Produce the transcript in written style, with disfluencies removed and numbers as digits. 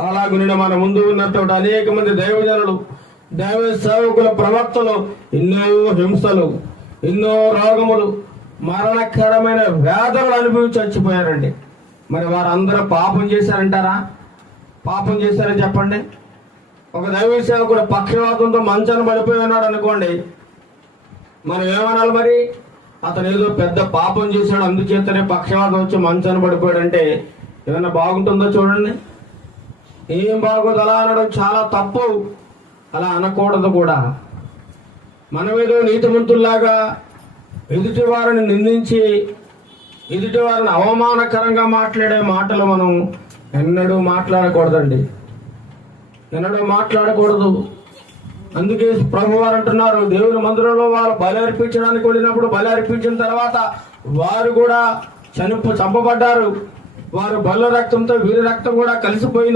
అలాగునే మన ముందు ఉన్నటువంటి అనేక మంది దైవజనులు, దైవ సేవకుల, ప్రవక్తలు ఎన్నో హింసలు, ఎన్నో రోగములు, మరణకరమైన వ్యాధులను అనుభవించి చచ్చిపోయారండి. మరి వారందరూ పాపం చేశారంటారా? పాపం చేశారని చెప్పండి. ఒక దైవ సేవకుడు పక్షవాతంతో మంచాన పడిపోయి ఉన్నాడు అనుకోండి, మనం ఏమనాలి? మరి అతను ఏదో పెద్ద పాపం చేశాడు, అందుచేతనే పక్షవాతం వచ్చి మంచాన పడిపోయాడంటే ఏమైనా బాగుంటుందో చూడండి. ఏం బాగోదు. అలా అనడం చాలా తప్పు. అలా అనకూడదు కూడా. మనమేదో నీతిమంతుల్లాగా ఎదుటి వారిని నిందించి, ఎదుటి వారిని అవమానకరంగా మాట్లాడే మాటలు మనం ఎన్నడూ మాట్లాడకూడదండి, ఎన్నడూ మాట్లాడకూడదు. అందుకే ప్రభువారు అంటున్నారు, దేవుని మందిరంలో వారు బలి అర్పించడానికి వెళ్ళినప్పుడు బలి అర్పించిన తర్వాత వారు కూడా చంపబడ్డారు. వారు బల్ల రక్తంతో వీరి రక్తం కూడా కలిసిపోయింది.